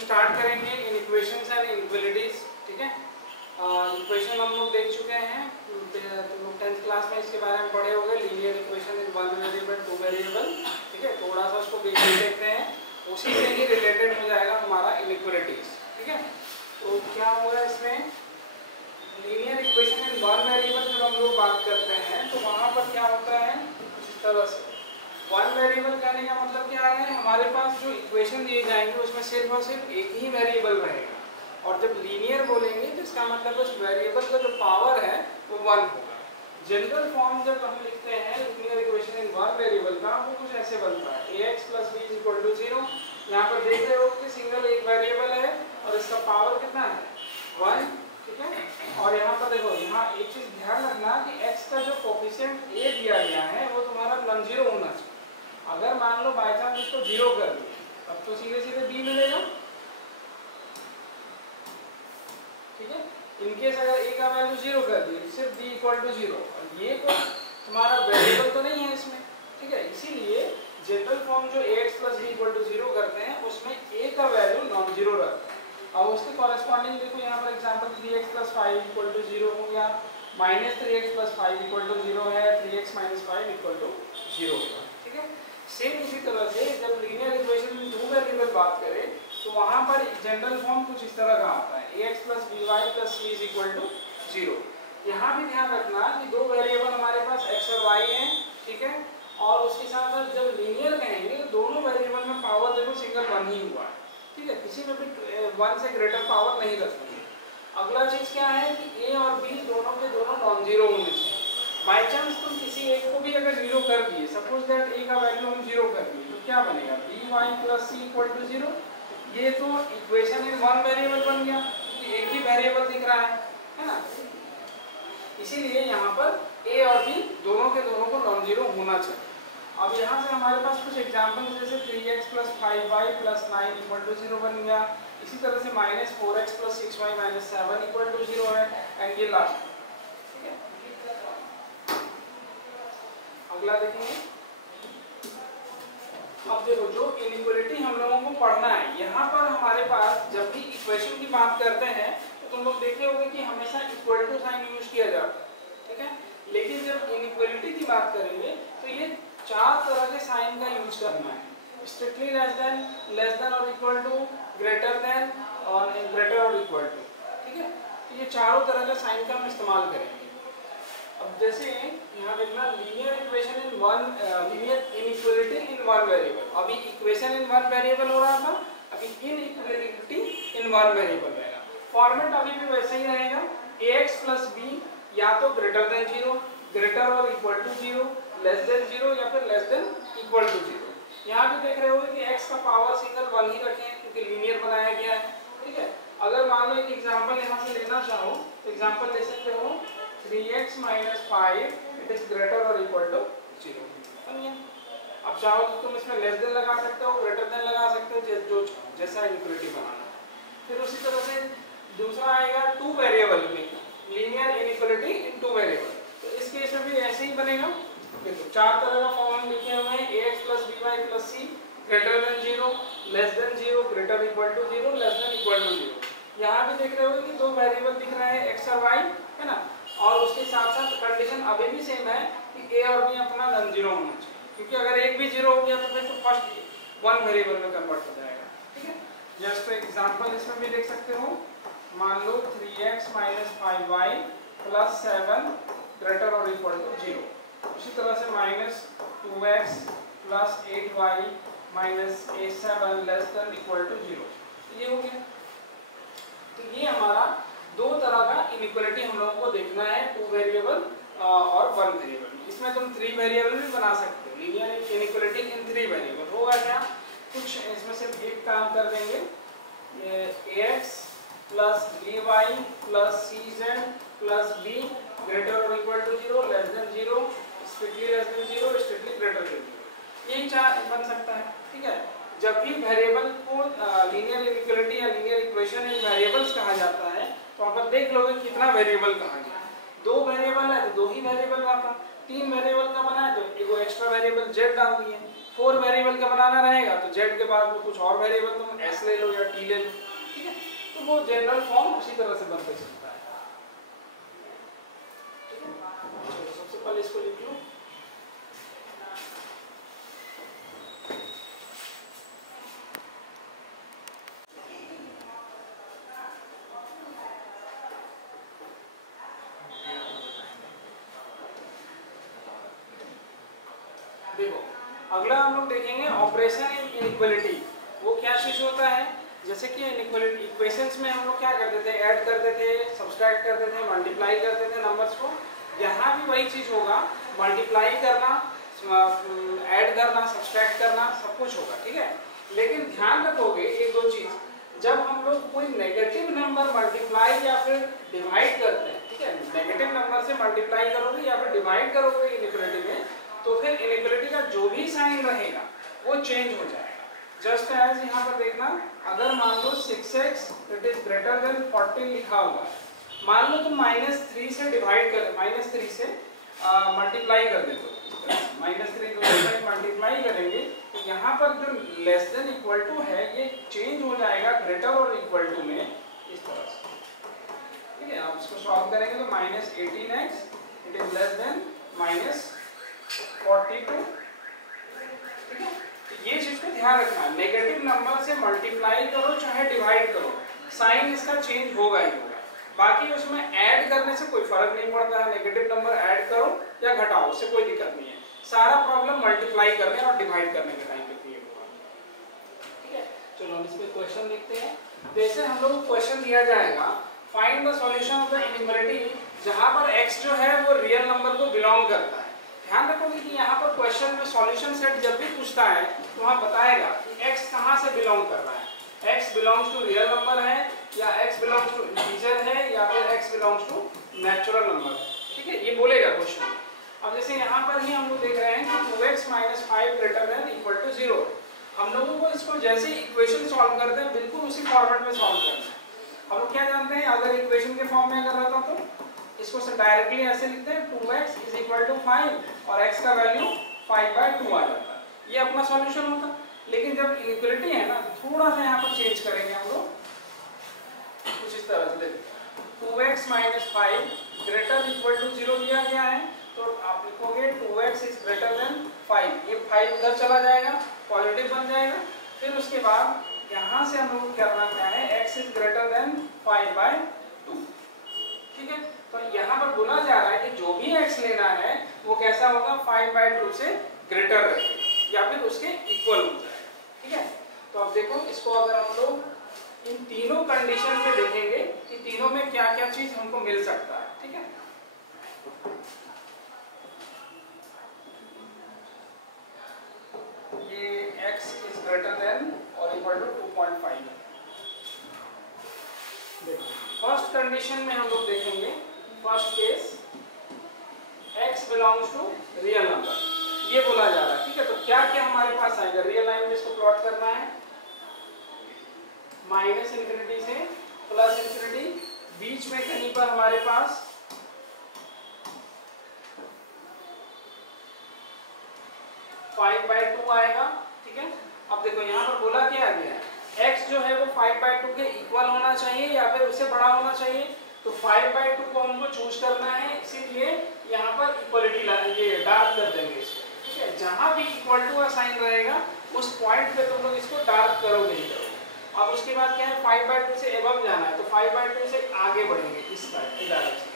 Start करेंगे इनइक्वेशंस and inequalities. ठीक है, इक्वेशन हम लोग देख चुके हैं, तुम लोग 10th क्लास में इसके बारे में पढ़े होंगे, linear equation in one variable two variable. ठीक है, थोड़ा सा उसको देखते हैं, उसी से ही रिलेटेड हो जाएगा हमारा इनइक्वालिटीज। ठीक है, तो क्या होगा इसमें, linear equation in one variable जब हम लोग बात करते हैं तो वहाँ पर क्या होता है कुछ इस तरह से। वन वेरिएबल कहने का मतलब क्या है, हमारे पास जो इक्वेशन दिए जाएंगे उसमें सिर्फ और सिर्फ एक ही वेरिएबल रहेगा, और जब लीनियर बोलेंगे तो इसका मतलब उस वेरिएबल का जो पावर है वो वन होगा। जनरल फॉर्म जब हम लिखते हैं linear equation in one variable का, वो कुछ ऐसे बनता है ax + b = 0। यहाँ पर देख रहे हो कि सिंगल एक वेरिएबल है और इसका पावर कितना है, 1। ठीक है, और यहाँ पर देखो, यहाँ एक चीज ध्यान रखना कि x का जो कोफिशिएंट a दिया गया है वो तुम्हारा नॉन जीरो होना चाहिए। अगर मान लो बाय चांस इसको 0 कर दिया तब तो सीधे सीधे b मिलेगा। ठीक है, इनकेस अगर a का वैल्यू 0 कर दी, सिर्फ b = 0, और ये कोई तुम्हारा वेरिएबल तो नहीं है इसमें। ठीक है, इसीलिए जनरल फॉर्म जो ax + b = 0 करते हैं उसमें a का वैल्यू नॉन जीरो रखते हैं। अब उसके कॉरेस्पॉन्डिंग देखो, यहाँ पर एग्जांपल 3x + 5 = 0 हो गया, -3x + 5 = 0 है, 3x - 5 = 0 होगा। ठीक है, सेम इसी तरह से जब लीनियर इक्वेशन में टू वेरिएबल बात करें तो वहाँ पर जनरल फॉर्म कुछ इस तरह का आता है, ax + by + c = 0। यहाँ भी ध्यान रखना कि दो वेरिएबल हमारे पास x और y हैं। ठीक है, और उसके साथ साथ जब लीनियर कहेंगे तो दोनों वेरिएबल में पावर देखो सिंगल वन ही हुआ है। ठीक है, किसी में भी 1 से ग्रेटर पावर नहीं रखेंगे। अगला चीज क्या है कि a और b दोनों के दोनों नॉन जीरो होने चाहिए। बाय चांस तुम किसी एक को भी अगर 0 कर दिए, सपोज दैट a का वैल्यू हम 0 कर दिए, तो क्या बनेगा, by + c = 0। ये तो इक्वेशन इन वन वेरिएबल बन गया, एक ही वेरिएबल दिख रहा है ना। इसीलिए यहाँ पर a और b दोनों के दोनों को नॉन जीरो होना चाहिए। अब यहाँ से हमारे पास कुछ एग्जांपल जैसे 3x + 5y + 9 = 0 बन गया। इसी तरह से -4x + 6y - 7 = 0 है, एंड ये लास्ट। ठीक है, अगला देखेंगे। अब देखो, जो इनइक्वालिटी हम लोगों को पढ़ना है, यहाँ पर हमारे पास जब भी इक्वेशन की बात करते हैं तो तुम लोग देखे होंगे कि हमेशा इक्वल टू साइन यूज किया जाता है। ठीक है, लेकिन जब इनइक्वालिटी की बात करेंगे तो ये 4 तरह के साइन का यूज करना है, स्ट्रिक्टली लेस देन और इक्वल टू, ग्रेटर देन, और ग्रेटर और इक्वल टू। ठीक है, तो ये चारों तरह के साइन का हम इस्तेमाल करेंगे। अब जैसे यहाँ देखना, linear equation in one, linear inequality in one variable. अभी इक्वेशन इन वन वेरिएबल हो रहा था, अभी इनइक्वालिटी इन वन वेरिएबल रहेगा। फॉर्मेट अभी भी वैसे ही रहेगा, ax + b या तो ग्रेटर देन 0, ग्रेटर और इक्वल टू 0, लेस देन 0 या फिर लेस देन इक्वल टू 0। यहाँ भी देख रहे होगे कि x का पावर सिंगल 1 ही रखे हैं क्योंकि लीनियर बनाया गया है। ठीक है, अगर मान लो एक एग्जांपल यहाँ से लेना चाहो तो एग्जांपल ले सकते हो 3x - 5 इट इज ग्रेटर और इक्वल टू 0। समझिए, अब चाहो तो तुम इसमें लेस देन लगा सकते हो, ग्रेटर देन लगा सकते हो, जो जैसा इनइक्वालिटी बनाना। फिर उसी तरह से दूसरा आएगा टू वेरिएबल में linear inequality in two variable, तो इस केस में भी ऐसे ही बनेगा। देखो, 4 तरह का फॉर्मूला लिखे हुए हैं, ax + by + c greater than 0, less than 0, greater equal to 0, less than equal to 0। यहाँ भी देख रहे हो कि दो वेरिएबल दिख रहा है, x और y, है ना, और उसके साथ साथ कंडीशन अभी भी सेम है कि a और b अपना नॉन जीरो होना चाहिए, क्योंकि अगर एक भी 0 हो गया तो फिर तो फर्स्ट वन वेरिएबल में कन्वर्ट हो जाएगा। ठीक है, जस्ट एग्जांपल इसमें भी देख सकते हो, मान लो 3x - 5y + 7 ग्रेटर और इक्वल टू 0। उसी तरह से -2x + 8y - a7 less than equal to 0। ये हो गया। तो ये हमारा दो तरह का इनइक्वालिटी हम लोगों को देखना है, टू वेरिएबल और वन वेरिएबल। इसमें तुम 3 वेरिएबल भी बना सकते हो, लीनियर इनइक्वालिटी इन 3 वेरिएबल। होगा क्या, कुछ इसमें सिर्फ एक काम कर देंगे, ax + by + cz + b greater और equal to 0, less than 0, strictly less than 0, strictly greater than 0। यही चार बन सकता है। ठीक है, जब भी वेरिएबल को लीनियर इनइक्वालिटी या लीनियर इक्वेशन इन वेरिएबल्स कहा जाता है तो आप देख लोगे कितना वेरिएबल कहा गया। 2 वेरिएबल है तो 2 ही वेरिएबल रखा, 3 वेरिएबल का बना है तो एगो एक्स्ट्रा वेरिएबल z डाल दिए। 4 वेरिएबल का बनाना रहेगा तो z के बाद में कुछ और वेरिएबल तुम s ले लो या t ले लो, ठीक है। तो वो जनरल फॉर्म उसी तरह से बनते चलता है, ठीक है। चलो सबसे पहले इसको लिख लो। देखो अगला हम लोग देखेंगे ऑपरेशन इन इनइक्वालिटी। वो क्या चीज होता है, जैसे कि इनइक्वालिटी इक्वेशंस में हम लोग क्या करते थे, ऐड करते थे, सब्सट्रैक्ट करते थे, मल्टीप्लाई करते थे नंबर्स को। यहाँ भी वही चीज होगा, मल्टीप्लाई करना, ऐड करना, सब्सट्रैक्ट करना, सब कुछ होगा, ठीक है। लेकिन ध्यान रखोगे एक दो चीज, जब हम लोग कोई नेगेटिव नंबर मल्टीप्लाई या फिर डिवाइड करते हैं, ठीक है, नेगेटिव नंबर से मल्टीप्लाई करोगे या फिर डिवाइड करोगे इनइक्वालिटी में, तो फिर इनइक्वालिटी का जो भी साइन रहेगा वो चेंज हो जाएगा। जस्ट एज यहाँ पर देखना, अगर मान लो 6x it is greater than 14 लिखा हुआ है, मान लो तुम -3 से डिवाइड कर, -3 से मल्टीप्लाई कर देते हो, -3 को मल्टीप्लाई करेंगे तो यहाँ पर जो लेस देन इक्वल टू है ये चेंज हो जाएगा ग्रेटर और इक्वल टू में, इस तरह से, ठीक है। आप इसको सॉल्व करेंगे तो -18x it is less than -42, ठीक है। ये चीज को ध्यान रखना, नेगेटिव नंबर से मल्टीप्लाई करो चाहे डिवाइड करो, साइन इसका चेंज होगा ही होगा। बाकी उसमें ऐड करने से कोई फर्क नहीं पड़ता है, नेगेटिव नंबर ऐड करो या घटाओ, उससे कोई दिक्कत नहीं है। सारा प्रॉब्लम मल्टीप्लाई करने और डिवाइड करने के टाइम पे क्रिएट होगा, ठीक है। चलो हम इस पे क्वेश्चन देखते हैं। जैसे हम लोग क्वेश्चन दिया जाएगा, find the solution of the inequality, जहां पर x जो है वो रियल नंबर को बिलोंग करता है। ध्यान रखोगे कि यहाँ पर क्वेश्चन में सॉल्यूशन सेट जब भी पूछता है तो वहाँ बताएगा कि x कहाँ से बिलोंग कर रहा है, x belongs to real number है या x बिलोंग्स टू इंटीजर है या फिर x belongs to natural number, ठीक है, ये बोलेगा क्वेश्चन। अब जैसे यहाँ पर ही हम लोग देख रहे हैं कि 2x - 5 greater than equal to 0, हम लोगों को इसको जैसे इक्वेशन सॉल्व करते हैं बिल्कुल उसी फॉर्मेट में सॉल्व करना है। हम लोग क्या जानते हैं, अगर इक्वेशन के फॉर्म में अगर रहता तो इसको से डायरेक्टली ऐसे लिखते हैं 2x = 5 और x का वैल्यू 5/2 आ जाता है, ये अपना सॉल्यूशन होता। लेकिन जब इनइक्वालिटी है ना, थोड़ा सा यहाँ पर चेंज करेंगे हम लोग, कुछ इस तरह से देखो 2x - 5 ग्रेटर इक्वल टू 0 दिया गया है, तो आप लिखोगे 2x > 5, ये 5 उधर चला जाएगा, पॉजिटिव बन जाएगा। फिर उसके बाद यहाँ से हम लोग करना क्या है, x > 5/2, ठीक है। तो यहाँ पर बोला जा रहा है कि जो भी x लेना है वो कैसा होगा, 5/2 से ग्रेटर रहे या फिर उसके इक्वल हो जाए, ठीक है। तो अब देखो इसको अगर हम लोग इन तीनों कंडीशन पे देखेंगे कि तीनों में क्या क्या चीज हमको मिल सकता है, ठीक है। ये x > 2.5 है। देखो फर्स्ट कंडीशन में हम लोग देखेंगे, first case x belongs to real number, ये बोला जा रहा है, ठीक है। तो क्या क्या हमारे पास आएगा, रियल लाइन में इसको प्लॉट करना है, -∞ से +∞, बीच में कहीं पर हमारे पास (5/2) आएगा, ठीक है। अब देखो यहाँ पर बोला क्या गया है, x जो है वो 5/2 के इक्वल होना चाहिए या फिर उससे बड़ा होना चाहिए, तो 5/2 को हमको चूज करना है, इसीलिए यहाँ पर इक्वलिटी ये डार्क कर देंगे इसको, ठीक है। जहाँ भी इक्वल टू का साइन रहेगा उस पॉइंट पे तुम लोग इसको डार्क करोगे ही करोगे। अब उसके बाद क्या है, 5/2 से एबव जाना है, तो 5/2 से आगे बढ़ेंगे इस डायरेक्शन,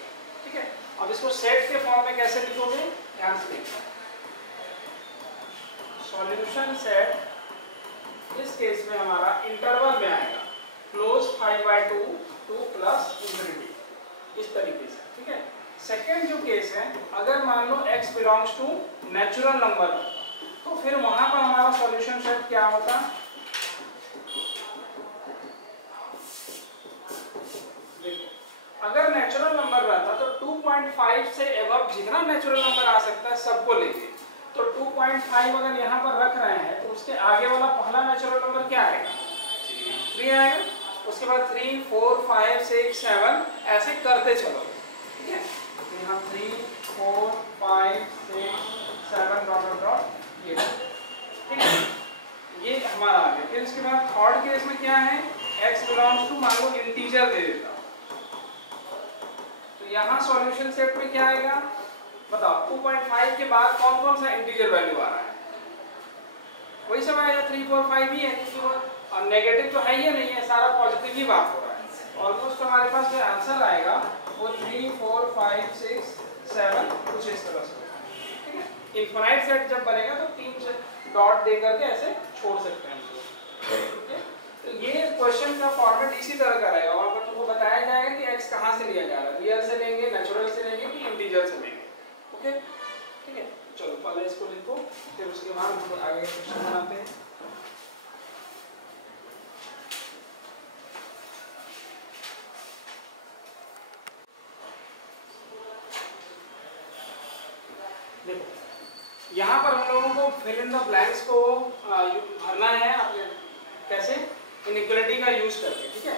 ठीक है। अब इसको सेट के फॉर्म में कैसे लिखोगे, ध्यान से देखना, सॉल्यूशन सेट इस केस में हमारा इंटरवल में आएगा, क्लोज 5/2 टू +∞, इस तरीके से, ठीक है। सेकेंड जो केस है, अगर मान लो x belongs to natural number, तो फिर वहां पर हमारा सॉल्यूशन सेट क्या होता, देखो अगर नेचुरल नंबर रहता तो 2.5 से एबव जितना नेचुरल नंबर आ सकता है सबको लेके, तो 2.5 अगर यहाँ पर रख रहे हैं तो उसके आगे वाला पहला नेचुरल नंबर क्या आएगा, 3 आएगा। उसके बाद 3, 4, 5, 6, 7 ऐसे करते चलो, ठीक है। तो यहाँ 3, 4, 5, 6, 7 डॉट डॉट ये, ठीक है। यहाँ सॉल्यूशन सेट में क्या आएगा बताओ, 2.5 के बाद कौन कौन सा इंटीजर वैल्यू आ रहा है, वही सब आएगा 3 4 5 ही है, और नेगेटिव तो है ही नहीं है, सारा पॉजिटिव ही बात हो रहा है। ऑलमोस्ट हमारे पास जो आंसर आएगा वो 3 4 5 6 7 कुछ इस तरह से, ठीक है। इनफाइनाइट सेट जब बनेगा तो 3 डॉट दे करके ऐसे छोड़ सकते हैं हम, ठीक है। तो ये क्वेश्चन का फॉर्मेट इसी तरह का रहेगा, वहाँ पर तुमको बताया जाएगा कि x कहाँ से लिया जा रहा है, रियल से लेंगे, नेचुरल से लेंगे कि इंटीजर से लेंगे, ओके, ठीक है। चलो पहले इसको लिखो, फिर उसके बाद हम आगे क्वेश्चन बनाते हैं। देखो यहाँ पर हम लोगों को फिल इन द ब्लैंक्स को भरना है अपने, कैसे, इनइक्वालिटी का यूज करके, ठीक है।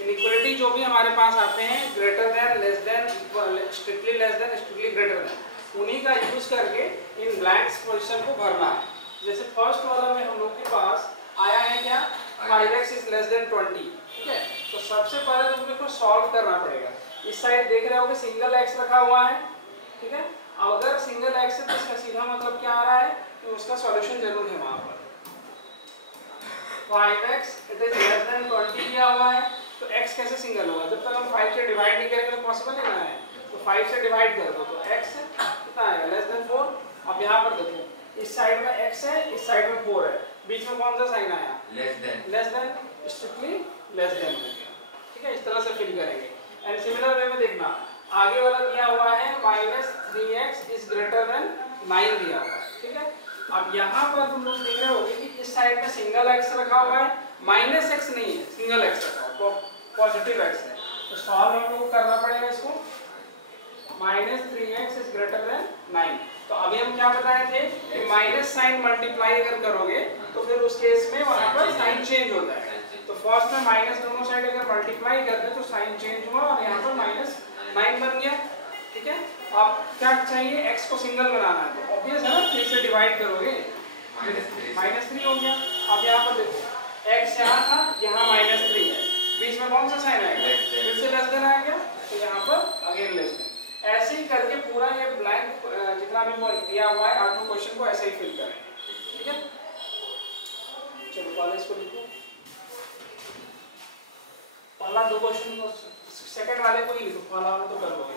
इनइक्वालिटी जो भी हमारे पास आते हैं, greater than, less than, equal, strictly less then, strictly greater then, उन्हीं का यूज करके इन ब्लैंक्स पोजीशन को भरना है। जैसे फर्स्ट वाला में हम लोग के पास आया है क्या, 5x इज लेस देन 20, ठीक है। तो सबसे पहले तुमको इसको सॉल्व करना पड़ेगा। इस साइड देख रहे हो कि सिंगल x रखा हुआ है, ठीक है। अगर सिंगल x है तो इसका सीधा मतलब क्या आ रहा है कि उसका सॉल्यूशन जरूर है वहां पर। 5x it is less than 20 दिया हुआ है, तो x कैसे सिंगल होगा, जब तक हम 5 से डिवाइड नहीं करेंगे तो पॉसिबल ही ना है। तो 5 से डिवाइड कर दो तो x कितना आएगा, लेस देन 4। अब यहाँ पर देखो, इस साइड में x है, इस साइड में 4 है, बीच में कौन सा साइन आया, less than, strictly less then हो गया, ठीक है। इस तरह से फिल करेंगे। एंड सिमिलर वे में देखना, आगे वाला दिया हुआ है -3x इज ग्रेटर देन 9 दिया हुआ है, ठीक है। अब यहाँ पर तुम लोग देख रहे होगे कि इस साइड में सिंगल x रखा हुआ है, -x नहीं है, सिंगल x रखा है, तो पॉजिटिव x है। तो सॉल्व हम लोग करना पड़ेगा इसको, -3x इज ग्रेटर देन 9। तो अभी हम क्या बताए थे कि माइनस साइन मल्टीप्लाई अगर करोगे तो फिर उस केस में वहाँ पर साइन चेंज हो जाएगा। तो फर्स्ट में माइनस दोनों साइड अगर मल्टीप्लाई करते तो साइन चेंज हुआ और यहाँ पर -9 बन गया, ठीक है। अब क्या चाहिए, x को सिंगल बनाना है, तो ऑब्वियस है ना, 3 से डिवाइड करोगे, -3 हो गया। अब यहाँ पर देखो, x यहाँ था, यहाँ -3 है, बीच में कौन सा साइन आएगा, फिर से लेस देन आ गया, तो यहाँ पर अगेन लेस देन। ऐसे ही करके पूरा ये ब्लैंक जितना भी दिया हुआ है 8 क्वेश्चन को ऐसे ही फिल करेंगे, ठीक है। चलो पहले इसको लिखो, पहला 2 क्वेश्चन को, सेकंड वाले को ही लिखो, पहला वाला तो कर लोगे।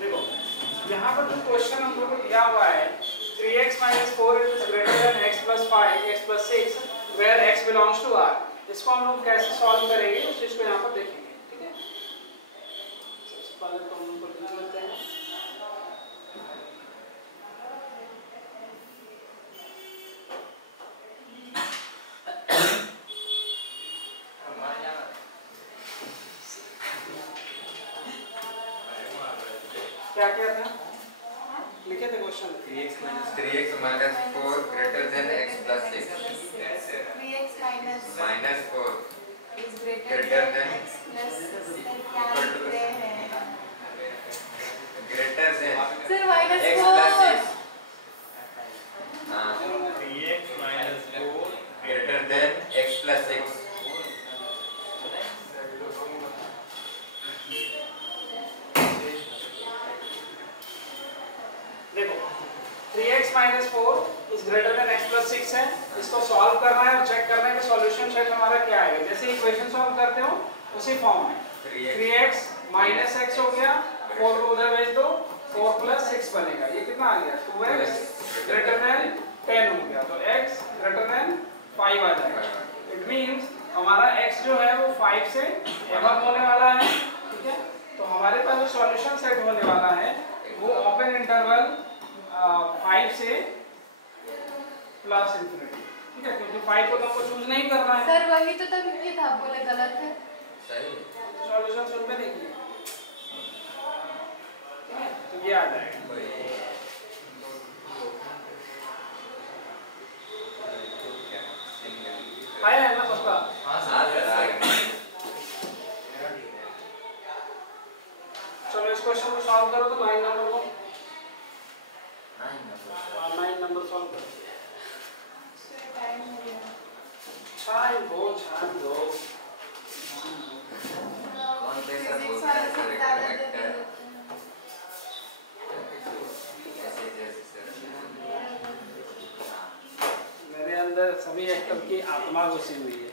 देखो यहाँ पर जो क्वेश्चन हम लोगों को दिया हुआ है, 3x - 4 is greater than x + 5, x + 6, where x belongs to R। इसको हम लोग कैसे सॉल्व करेंगे उस चीज को यहाँ पर देखेंगे, ठीक है। सबसे पहले तो हम लोग लिख लेते हैं, क्या क्या था, लिखे थे question, 3x - 4 greater than x + 6, 3x - -4 is greater than x plus क्या लिख रहे हैं, greater than सर -4 x + 6, हाँ 3x - 4 greater than x + 6। देखो 3x - 4 is greater than x + 6 है, इसको सॉल्व करना है और चेक करना है कि सॉल्यूशन सेट हमारा क्या आएगा। जैसे इक्वेशन सॉल्व करते हो उसी फॉर्म में 3x - x हो गया, 4 को उधर भेज दो, 4 + 6 बनेगा, ये कितना आ गया, 2x greater than 10 हो गया, तो x greater than 5 आ जाएगा। इट मींस हमारा x जो है वो 5 से एबव होने वाला है, ठीक है। तो हमारे पास जो सॉल्यूशन सेट होने वाला है वो ओपन इंटरवल 5 से +∞, ठीक है, क्योंकि 5 को तो हमको चूज नहीं करना है। सर वही तो तब ये था, बोले गलत है, सही सॉल्यूशन सुन में देखिए, ठीक है, तो ये आ जाएगा। आया है ना सबका, चलो इस क्वेश्चन को सॉल्व करो तो 9 नंबर को 9 नंबर सॉल्व कर। टाइम हो गया। छान दो। कौन कैसा फिजिक्स बोलता वाले है सब सर ज़्यादा करेक्ट दे है देते हैं। ऐसे जैसे सर मेरे अंदर सभी एक्टर की आत्मा घुसी हुई है।